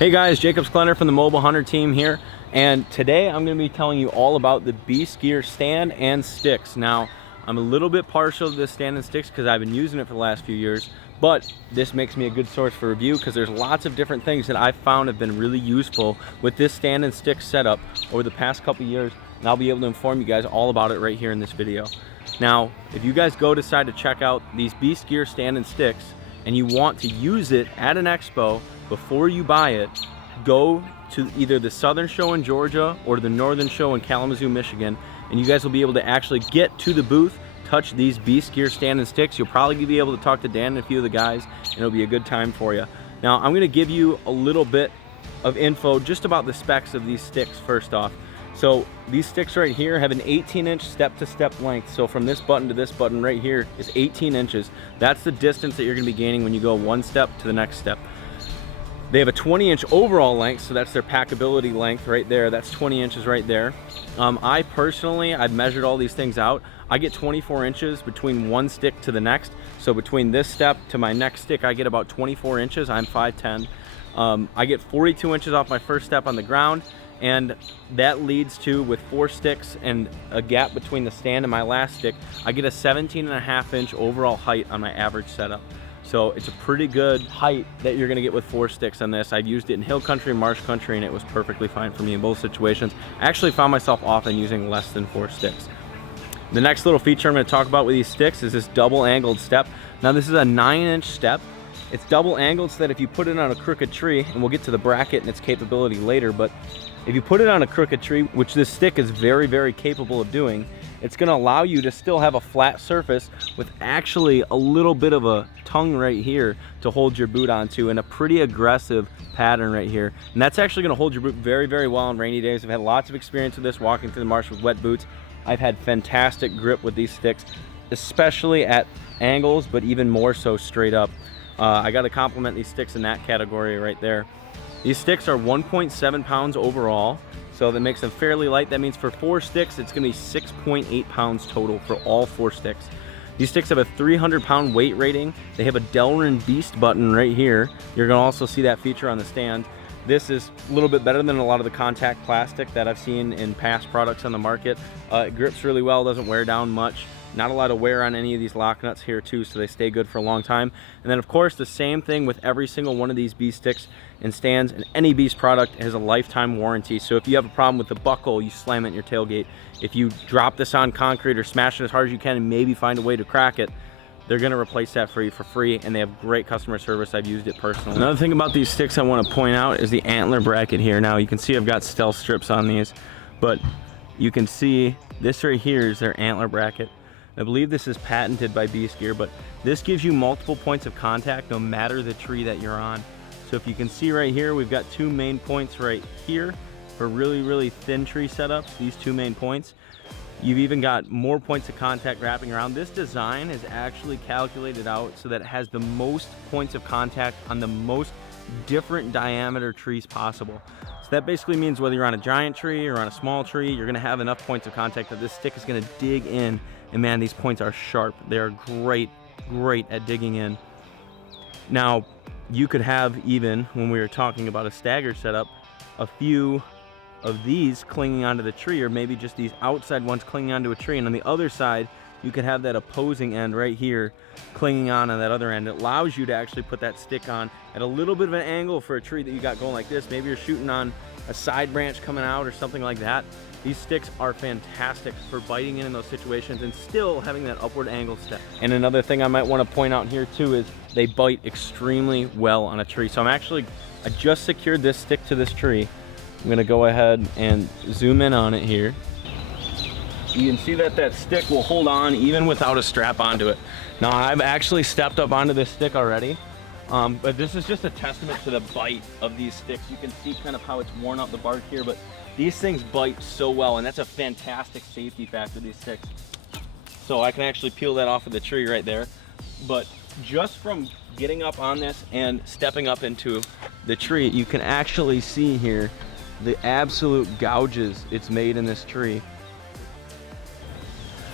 Hey guys, Jacob Sklenner from the Mobile Hunter team here, and today I'm going to be telling you all about the Beast Gear stand and sticks. Now, I'm a little bit partial to this stand and sticks because I've been using it for the last few years, but this makes me a good source for review because there's lots of different things that I've found have been really useful with this stand and stick setup over the past couple years, and I'll be able to inform you guys all about it right here in this video. Now, if you guys decide to check out these Beast Gear stand and sticks and you want to use it at an expo, before you buy it, go to either the Southern Show in Georgia or the Northern Show in Kalamazoo, Michigan, and you guys will be able to actually get to the booth, touch these Beast Gear stand and sticks. You'll probably be able to talk to Dan and a few of the guys, and it'll be a good time for you. Now, I'm gonna give you a little bit of info just about the specs of these sticks first off. So these sticks right here have an 18-inch step-to-step length. So from this button to this button right here is 18 inches. That's the distance that you're gonna be gaining when you go one step to the next step. They have a 20-inch overall length, so that's their packability length right there. That's 20 inches right there. I personally, I've measured all these things out. I get 24 inches between one stick to the next. So between this step to my next stick, I get about 24 inches. I'm 5'10". I get 42 inches off my first step on the ground, and that leads to, with 4 sticks and a gap between the stand and my last stick, I get a 17.5-inch overall height on my average setup. So it's a pretty good height that you're gonna get with 4 sticks on this. I've used it in hill country and marsh country, and it was perfectly fine for me in both situations. I actually found myself often using less than 4 sticks. The next little feature I'm gonna talk about with these sticks is this double angled step. Now this is a 9-inch step. It's double angled so that if you put it on a crooked tree, and we'll get to the bracket and its capability later, but if you put it on a crooked tree, which this stick is very, very capable of doing, it's gonna allow you to still have a flat surface with actually a little bit of a tongue right here to hold your boot onto, and a pretty aggressive pattern right here. And that's actually gonna hold your boot very, very well on rainy days. I've had lots of experience with this, walking through the marsh with wet boots. I've had fantastic grip with these sticks, especially at angles, but even more so straight up. I gotta compliment these sticks in that category right there. These sticks are 1.7 pounds overall, so that makes them fairly light. That means for 4 sticks, it's gonna be 6.8 pounds total for all 4 sticks. These sticks have a 300-pound weight rating. They have a Delrin Beast button right here. You're gonna also see that feature on the stand. This is a little bit better than a lot of the contact plastic that I've seen in past products on the market. It grips really well, doesn't wear down much. Not a lot of wear on any of these lock nuts here too, so they stay good for a long time. And then of course, the same thing with every single one of these Beast sticks and stands, and any Beast product has a lifetime warranty. So if you have a problem with the buckle, you slam it in your tailgate. If you drop this on concrete or smash it as hard as you can and maybe find a way to crack it, they're gonna replace that for you for free, and they have great customer service. I've used it personally. Another thing about these sticks I wanna point out is the antler bracket here. Now you can see I've got stealth strips on these, but you can see this right here is their antler bracket. I believe this is patented by Beast Gear, but this gives you multiple points of contact no matter the tree that you're on. So if you can see right here, we've got 2 main points right here for really, really thin tree setups, these 2 main points. You've even got more points of contact wrapping around. This design is actually calculated out so that it has the most points of contact on the most different diameter trees possible. So that basically means whether you're on a giant tree or on a small tree, you're gonna have enough points of contact that this stick is gonna dig in. And man, these points are sharp. They are great, great at digging in. Now, you could have, even when we were talking about a stagger setup, a few of these clinging onto the tree, or maybe just these outside ones clinging onto a tree, and on the other side, you could have that opposing end right here clinging on that other end. It allows you to actually put that stick on at a little bit of an angle for a tree that you got going like this. Maybe you're shooting on a side branch coming out or something like that. These sticks are fantastic for biting in those situations and still having that upward angle step. And another thing I might want to point out here too is they bite extremely well on a tree. So I just secured this stick to this tree. I'm gonna go ahead and zoom in on it here. You can see that that stick will hold on even without a strap onto it. Now I've actually stepped up onto this stick already, but this is just a testament to the bite of these sticks. You can see kind of how it's worn out the bark here, but these things bite so well, and that's a fantastic safety factor, these sticks. So I can actually peel that off of the tree right there. But just from getting up on this and stepping up into the tree, you can actually see here the absolute gouges it's made in this tree.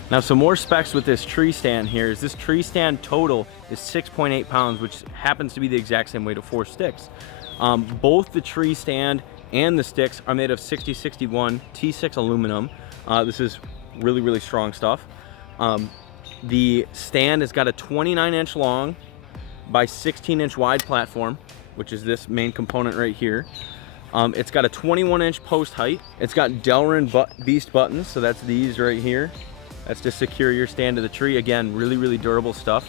Now, some more specs with this tree stand here is this tree stand total is 6.8 pounds, which happens to be the exact same weight of 4 sticks. Both the tree stand and the sticks are made of 6061 T6 aluminum. This is really, really strong stuff. The stand has got a 29-inch long by 16-inch wide platform, which is this main component right here. It's got a 21-inch post height. It's got Delrin Beast buttons, so that's these right here. That's to secure your stand to the tree. Again, really, really durable stuff.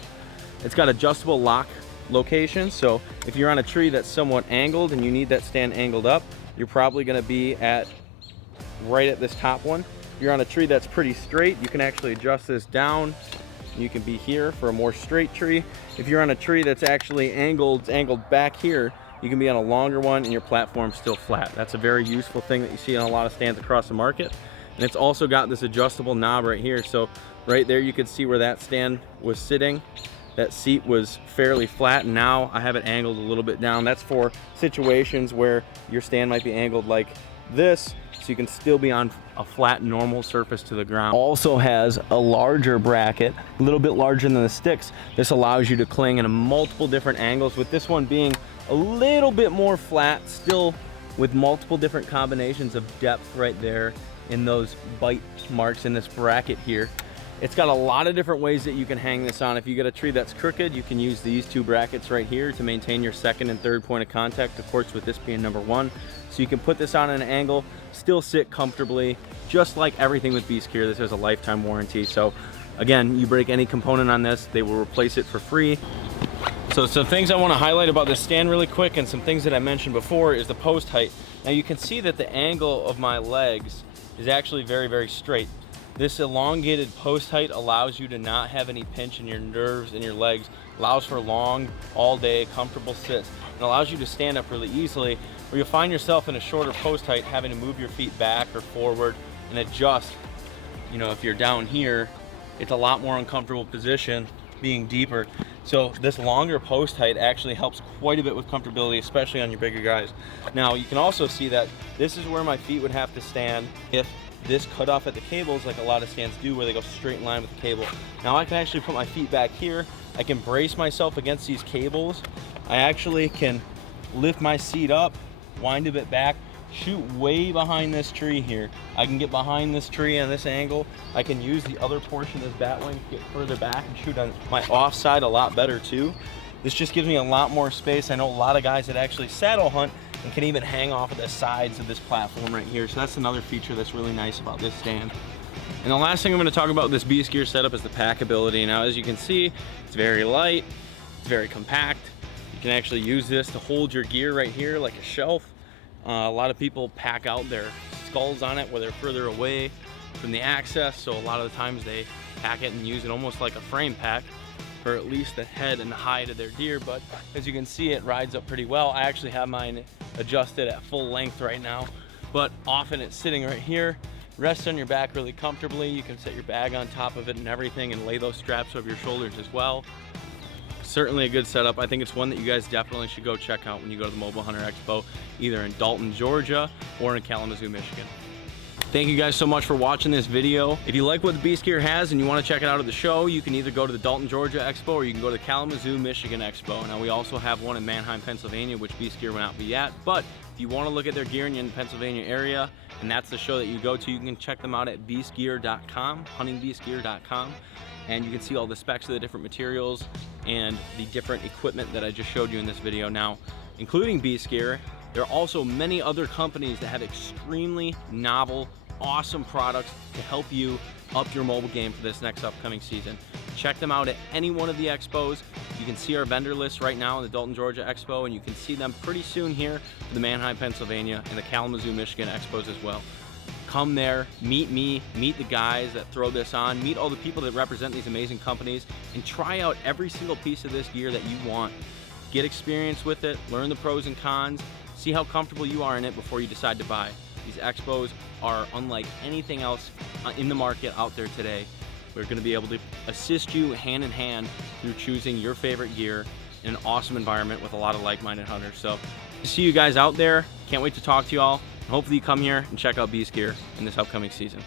It's got adjustable lock location, so if you're on a tree that's somewhat angled and you need that stand angled up, you're probably gonna be right at this top one. If you're on a tree that's pretty straight, you can actually adjust this down. You can be here for a more straight tree. If you're on a tree that's actually angled back here, you can be on a longer one and your platform's still flat. That's a very useful thing that you see on a lot of stands across the market. And it's also got this adjustable knob right here. So right there, you can see where that stand was sitting. That seat was fairly flat, and now I have it angled a little bit down. That's for situations where your stand might be angled like this, so you can still be on a flat, normal surface to the ground. Also has a larger bracket, a little bit larger than the sticks. This allows you to cling in multiple different angles, with this one being a little bit more flat, still with multiple different combinations of depth right there in those bite marks in this bracket here. It's got a lot of different ways that you can hang this on. If you get a tree that's crooked, you can use these two brackets right here to maintain your second and third point of contact, of course with this being number one. So you can put this on an angle, still sit comfortably, just like everything with Beast Gear. This has a lifetime warranty. So again, you break any component on this, they will replace it for free. So some things I want to highlight about this stand really quick, and some things that I mentioned before, is the post height. Now you can see that the angle of my legs is actually very, very straight. This elongated post height allows you to not have any pinch in your nerves and your legs, allows for long, all day, comfortable sits, and allows you to stand up really easily, where you'll find yourself in a shorter post height having to move your feet back or forward and adjust. You know, if you're down here, it's a lot more uncomfortable position being deeper. So this longer post height actually helps quite a bit with comfortability, especially on your bigger guys. Now you can also see that this is where my feet would have to stand if this cut off at the cables, like a lot of stands do, where they go straight in line with the cable. Now I can actually put my feet back here. I can brace myself against these cables. I actually can lift my seat up, wind a bit back, shoot way behind this tree here. I can get behind this tree on this angle. I can use the other portion of this bat wing to get further back and shoot on my offside a lot better too. This just gives me a lot more space. I know a lot of guys that actually saddle hunt and can even hang off of the sides of this platform right here. So that's another feature that's really nice about this stand. And the last thing I'm going to talk about with this Beast Gear setup is the packability. Now, as you can see, it's very light, it's very compact. You can actually use this to hold your gear right here like a shelf. A lot of people pack out their skulls on it where they're further away from the access, so a lot of the times they pack it and use it almost like a frame pack for at least the head and the hide of their deer. But as you can see, it rides up pretty well. I actually have mine adjusted at full length right now, but often it's sitting right here, rests on your back really comfortably. You can set your bag on top of it and everything, and lay those straps over your shoulders as well. Certainly a good setup. I think it's one that you guys definitely should go check out when you go to the Mobile Hunter Expo, either in Dalton, Georgia, or in Kalamazoo, Michigan. Thank you guys so much for watching this video. If you like what the Beast Gear has and you want to check it out at the show, you can either go to the Dalton, Georgia Expo, or you can go to the Kalamazoo, Michigan Expo. Now we also have one in Manheim, Pennsylvania, which Beast Gear will not be at, but if you want to look at their gear in the Pennsylvania area, and that's the show that you go to, you can check them out at beastgear.com, huntingbeastgear.com, and you can see all the specs of the different materials and the different equipment that I just showed you in this video. Now, including Beast Gear, there are also many other companies that have extremely novel, awesome products to help you up your mobile game for this next upcoming season. Check them out at any one of the expos. You can see our vendor list right now in the Dalton, Georgia Expo, and you can see them pretty soon here for the Manheim, Pennsylvania, and the Kalamazoo, Michigan Expos as well. Come there, meet me, meet the guys that throw this on, meet all the people that represent these amazing companies, and try out every single piece of this gear that you want. Get experience with it, learn the pros and cons, see how comfortable you are in it before you decide to buy. These expos are unlike anything else in the market out there today. We're going to be able to assist you hand in hand through choosing your favorite gear in an awesome environment with a lot of like-minded hunters. So, see you guys out there. Can't wait to talk to you all. Hopefully you come here and check out Beast Gear in this upcoming season.